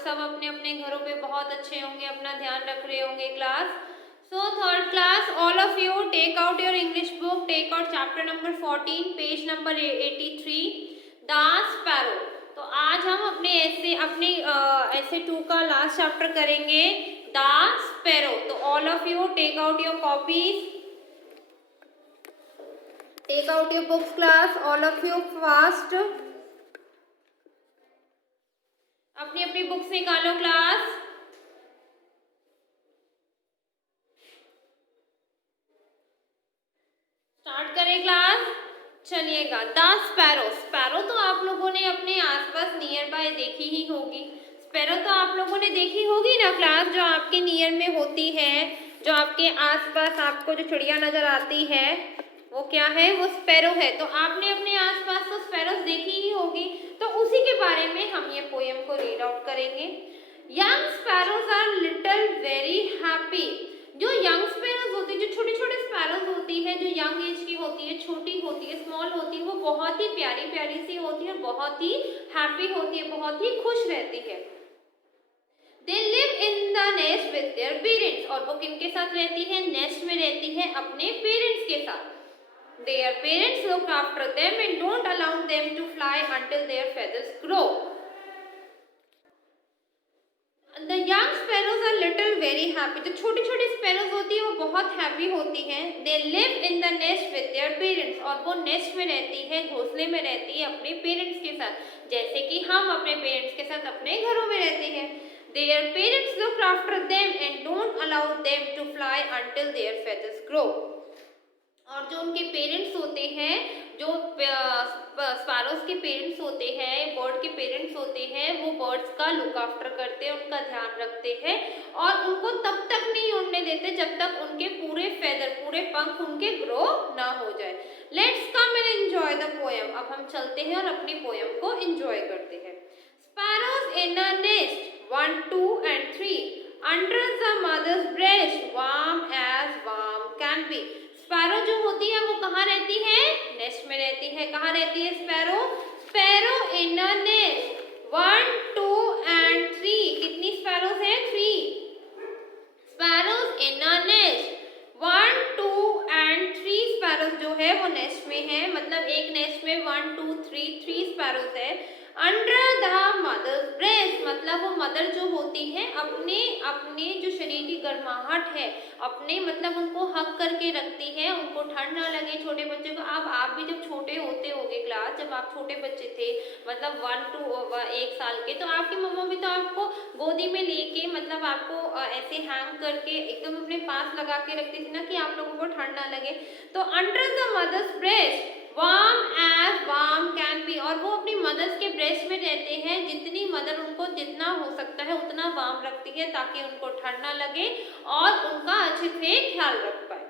सब अपने अपने घरों पे बहुत अच्छे होंगे, अपना ध्यान रख रहे होंगे class. So third class, all of you take out your English book, take out chapter number 14, page number 83, the sparrow. तो आज हम अपने ऐसे 2 का लास्ट चैप्टर करेंगे, द स्पैरो। तो all of you take out your copies, take out your books class, all of you fast. अपनी अपनी बुक्स निकालो क्लास। स्टार्ट करें क्लास। चलिएगा, द स्पैरो। स्पैरो तो आप लोगों ने अपने आसपास नियर बाय देखी ही होगी। स्पैरो तो आप लोगों ने देखी होगी ना क्लास, जो आपके नियर में होती है, जो आपके आसपास आपको जो चिड़िया नजर आती है वो क्या है, वो स्पैरो है। तो आपने अपने आसपास तो स्पैरोस देखी ही होगी, तो उसी के बारे में हम ये पोएम को रीड आउट करेंगे। Young sparrows are little very happy. जो यंग स्पैरोज होती है, जो छोटे छोटे स्पैरोज होती है, जो यंग एज की होती है, छोटी होती है, स्मॉल होती है, वो बहुत ही प्यारी प्यारी सी होती है, बहुत ही हैप्पी होती है, बहुत ही खुश रहती है। They live in the nest with their parents। और वो किनके साथ रहती है, नेस्ट में रहती है अपने पेरेंट्स के साथ। Their parents look after them and don't allow them to fly until their feathers grow। The young sparrows are little very happy। जो छोटी छोटी स्पैरोज होती है वो बहुत हैप्पी होती हैं। They live in the nest with their parents। और वो नेस्ट में रहती है, घोंसले में रहती है अपने पेरेंट्स के साथ, जैसे कि हम अपने पेरेंट्स के साथ अपने घरों में रहते हैं। Their parents look after them and don't allow them to fly until their feathers grow। और जो उनके पेरेंट्स होते हैं, जो स्पैरोस के पेरेंट्स होते हैं, बर्ड के पेरेंट्स होते हैं, वो बर्ड्स का लुक आफ्टर करते हैं, उनका ध्यान रखते हैं और उनको तब तक नहीं उड़ने देते जब तक उनके पूरे फेदर, पूरे पंख उनके ग्रो ना हो जाए। Let's come and enjoy the poem. अब हम चलते हैं और अपनी पोएम को एंजॉय करते हैं। Sparrows in a nest 1, 2 and 3 under the mother's breast, warm as warm can be। Sparrow जो होती है वो कहाँ रहती है, नेस्ट में रहती है। कहाँ रहती है sparrow, sparrow in a nest 1, 2 and 3। कितनी स्पैरोज है, 3 sparrows in a nest 1, 2 and 3। Sparrows जो है वो नेस्ट में है, मतलब एक नेस्ट में 1, 2, 3 स्पैरोज है। अंडर द मदर्स ब्रेस्ट, मतलब वो मदर जो होती है अपने अपने जो शरीर की गर्माहट है, अपने मतलब उनको हक करके रखती है, उनको ठंड ना लगे छोटे बच्चे को। अब आप भी जब छोटे होते होगे क्लास, जब आप छोटे बच्चे थे, मतलब 1 to 1 साल के, तो आपकी मम्मा भी तो आपको गोदी में लेके, मतलब आपको ऐसे हैंग करके एकदम अपने पास लगा के रखती थी ना, कि आप लोगों को ठंड ना लगे। तो under the mother's breast warm as warm can be. और वो अपनी मदर्स के ब्रेस्ट में रहते हैं, जितनी मदर उनको जितना हो सकता है उतना वार्म रखती है, ताकि उनको ठंड ना लगे और उनका अच्छे से ख्याल रख पाए।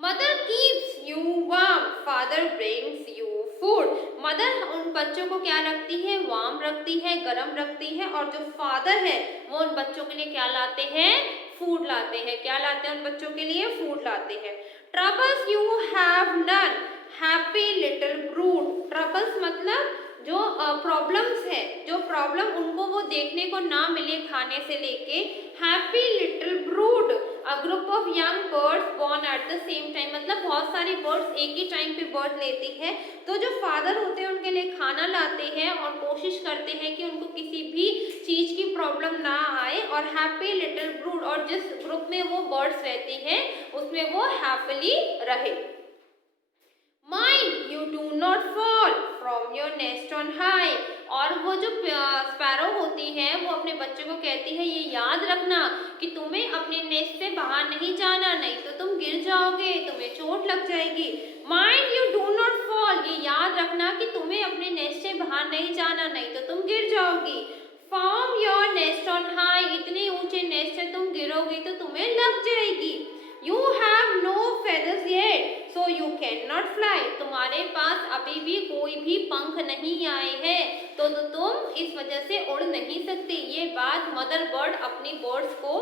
Mother keeps you warm, father brings you food. Mother उन बच्चों को क्या रखती है, वार्म रखती है, गर्म रखती है, और जो फादर है वो उन बच्चों के लिए क्या लाते हैं, फूड लाते हैं। क्या लाते हैं, उन बच्चों के लिए फूड लाते हैं। Troubles you have none, happy little brood. Troubles मतलब जो प्रॉब्लम्स है, जो प्रॉब्लम उनको वो देखने को ना मिले खाने से लेके। Happy little brood, a group of young birds born at the same time, मतलब बहुत सारी बर्ड्स एक ही टाइम पे बर्थ लेती है। तो जो फादर होते हैं उनके लिए खाना लाते हैं और कोशिश करते हैं कि उनको किसी भी चीज की प्रॉब्लम ना आए। और हैप्पी लिटिल ब्रूड, और जिस ग्रुप में वो बर्ड्स रहती हैं उसमें वो हैप्पीली रहे। Mind you do not fall from your nest on high। और वो जो स्पैरो होती है वो अपने बच्चे को कहती है, ये याद रखना कि तुम्हें अपने नेस्ट से बाहर नहीं जाना, नहीं तो तुम गिर जाओगे, तुम्हें चोट लग जाएगी। Mind you do not fall, ये याद रखना कि तुम्हें अपने नेस्ट से बाहर नहीं जाना, नहीं तो तुम गिर जाओगी। Form your nest on high, इतने ऊंचे नेस्ट से तुम गिरोगी तो तुम्हें लग जाएगी। You have no feathers yet, so you cannot fly। तुम्हारे पास अभी भी कोई भी पंख नहीं आए हैं, तो तुम इस वजह से उड़ नहीं सकती। ये बात मदर बर्ड अपनी बर्ड्स को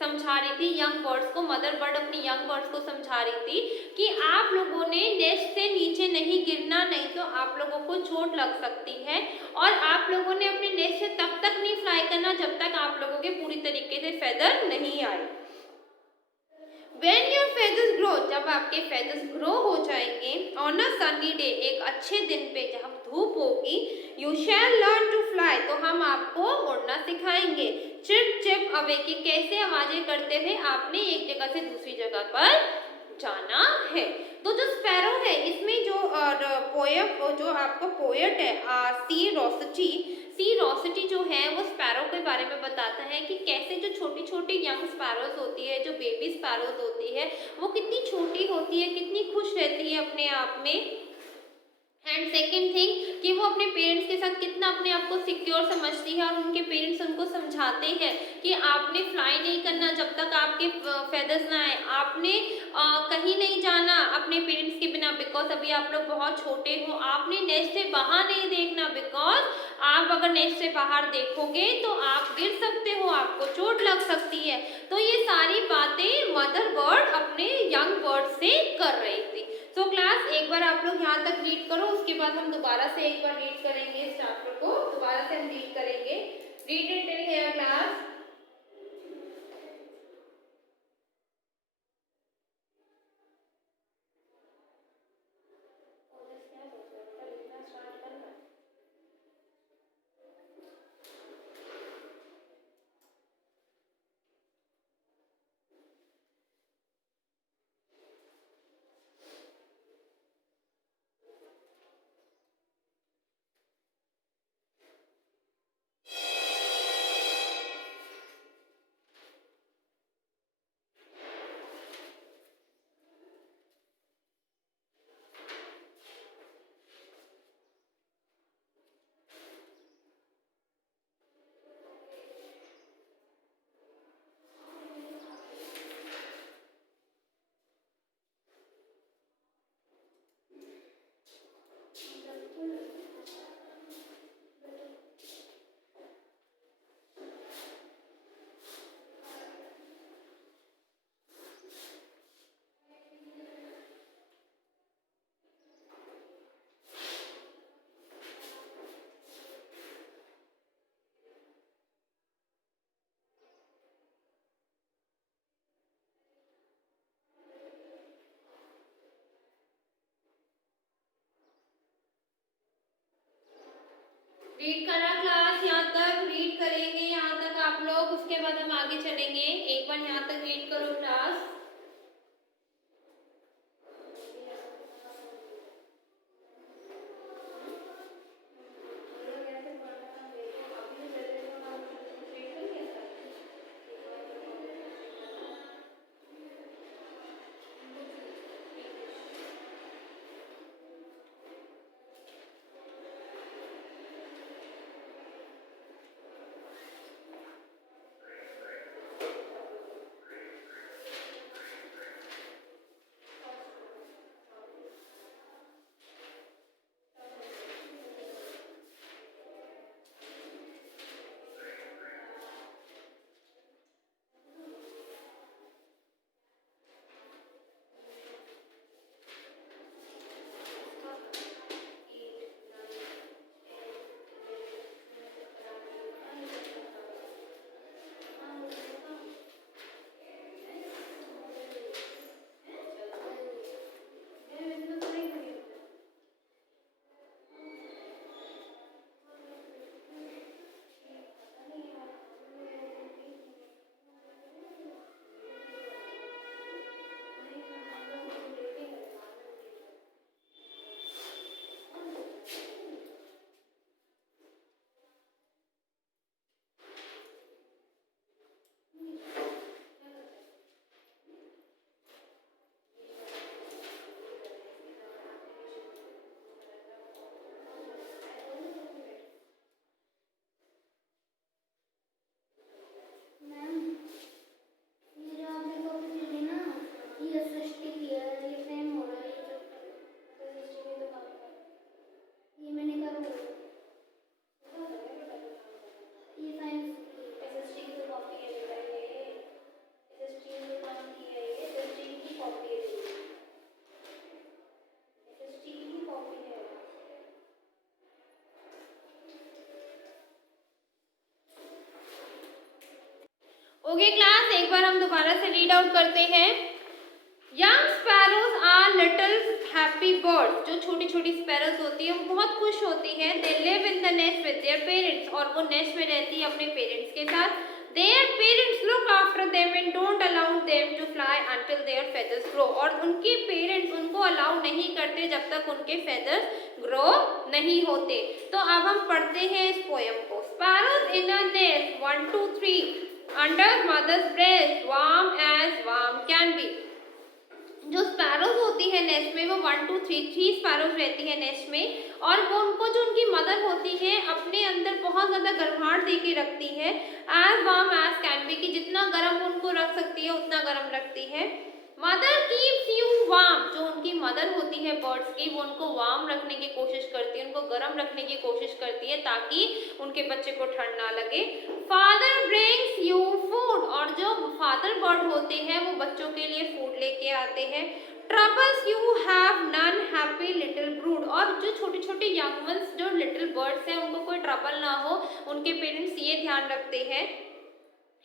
समझा रही थी, यंग बर्ड्स को। मदर बर्ड अपनी यंग बर्ड्स को समझा रही थी कि आप लोगों ने नेस्ट से नीचे नहीं गिरना, नहीं तो आप लोगों को चोट लग सकती है और आप लोगों ने अपने नेस्ट से तब तक नहीं फ्लाई करना जब तक आप लोगों के पूरी तरीके से फेदर नहीं आए। When your feathers grow, जब आपके feathers grow हो जाएंगे on a sunny day, एक अच्छे दिन पे जब धूप होगी, you shall learn to fly, तो हम आपको उड़ना सिखाएंगे। चिप चिप अवे की कैसे आवाजें करते हुए आपने एक जगह से दूसरी जगह पर जाना है। तो जो स्पैरो है इसमें जो पोएट जो आपका पोएट है सी रॉसिटी जो है वो स्पैरो के बारे में बताता है कि कैसे जो छोटी छोटी यंग स्पैरोज होती है, जो बेबी स्पैरोज होती है, वो कितनी छोटी होती है, कितनी खुश रहती है अपने आप में। एंड सेकेंड थिंग कि वो अपने पेरेंट्स के साथ कितना अपने आप को सिक्योर समझती है और उनके पेरेंट्स उनको समझाते हैं कि आपने फ्लाई नहीं करना जब तक आपके फेदर्स ना आए, आपने कहीं नहीं जाना अपने पेरेंट्स के बिना, बिकॉज अभी आप लोग बहुत छोटे हो, आपने नेस्ट से बाहर नहीं देखना, बिकॉज आप अगर नेस्ट से बाहर देखोगे तो आप गिर सकते हो, आपको चोट लग सकती है। तो ये सारी बातें मदर बर्ड अपने यंग बर्ड से कर रही थी। तो क्लास एक बार आप लोग यहाँ तक रीड करो, उसके बाद हम दोबारा से एक बार रीड करेंगे इस चैप्टर को, दोबारा से हम रीड करेंगे। Read it till here class. Read करा क्लास, यहाँ तक रीड करेंगे, यहाँ तक आप लोग, उसके बाद हम आगे चलेंगे। एक बार यहाँ तक रीड करो क्लास। ओके क्लास, एक बार हम दोबारा से रीड आउट करते हैं। Young sparrows are little happy birds, जो छोटी छोटी स्पैरोज होती है वो बहुत खुश होती हैं। They live in the nest with their parents, और वो नेस्ट में रहती है अपने पेरेंट्स के साथ। Their parents look after them and don't allow them to fly until their feathers grow, और उनके पेरेंट्स उनको अलाउ नहीं करते जब तक उनके फेदर्स ग्रो नहीं होते। तो अब हम पढ़ते हैं इस पोएम को। Sparrows in a nest 1 2 3 under mother's breast warm as warm can be. जो स्पैरोज होती है नेस्ट में, वो 1 2 3 स्पैरोज रहती है नेस्ट में, और वो उनको जो उनकी मदर होती है अपने अंदर बहुत ज़्यादा गर्माहट दे के रखती है। As warm as can be, कि जितना गर्म उनको रख सकती है उतना गर्म रखती है। मदर कीप्स यू वार्म, जो उनकी मदर होती है बर्ड्स की, वो उनको वार्म रखने की कोशिश करती है, उनको गर्म रखने की कोशिश करती है ताकि उनके बच्चे को ठंड ना लगे। फादर ब्रिंग्स यू फूड, और जो फादर बर्ड होते हैं वो बच्चों के लिए फूड लेके आते हैं। Troubles you have none happy little brood, और जो छोटे छोटे यंग वंस जो लिटिल बर्ड्स हैं उनको कोई ट्रबल ना हो, उनके पेरेंट्स ये ध्यान रखते हैं।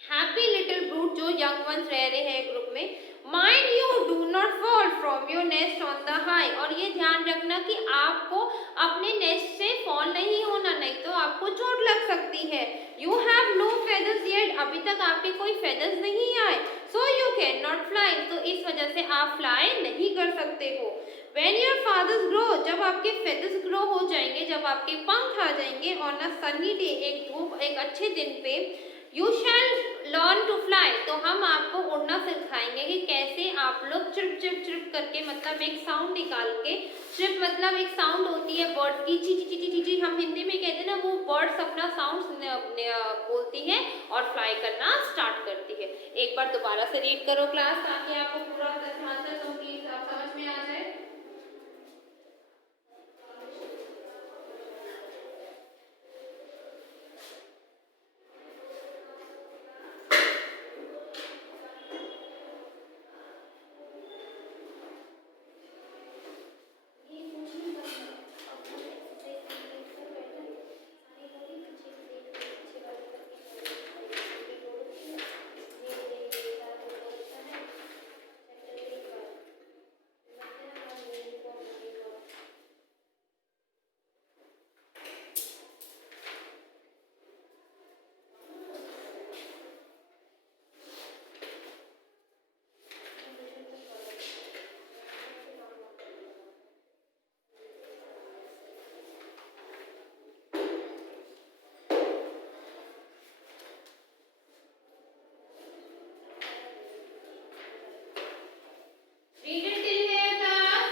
हैप्पी लिटिल ब्रूड, जो यंग वंस रह रहे हैं ग्रुप में। Mind you do not fall from your nest on the high, और ये ध्यान रखना कि आपको अपने नेस्ट से फॉल नहीं होना, नहीं तो आपको चोट लग सकती है। You have no feathers yet, अभी तक आपके कोई फेदर्स नहीं आए। So you can not fly, तो इस वजह से आप फ्लाई नहीं कर सकते हो। When your fathers grow, जब आपके फेदर्स ग्रो हो जाएंगे, जब आपके पंख आ जाएंगे, ऑन अ सनी डे, एक अच्छे दिन पे, you shall learn to fly, तो हम आपको उड़ना सिखाएंगे कि कैसे आप लोग चिप चिप चिप करके, मतलब एक साउंड निकाल के, चिप मतलब एक साउंड होती है बर्ड की, ची ची ची ची ची, हम हिंदी में कहते हैं ना, वो बर्ड्स अपना साउंड बोलती है और फ्लाई करना स्टार्ट करती है। एक बार दोबारा से रीड करो क्लास, ताकि आपको पूरा ध्यान से समझ में आ जाए। Read it till here, class.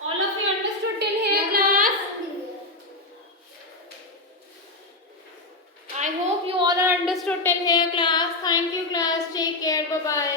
All of you understood till here, class? I hope you all are understood till here, class. Thank you, class. Take care. Bye-bye.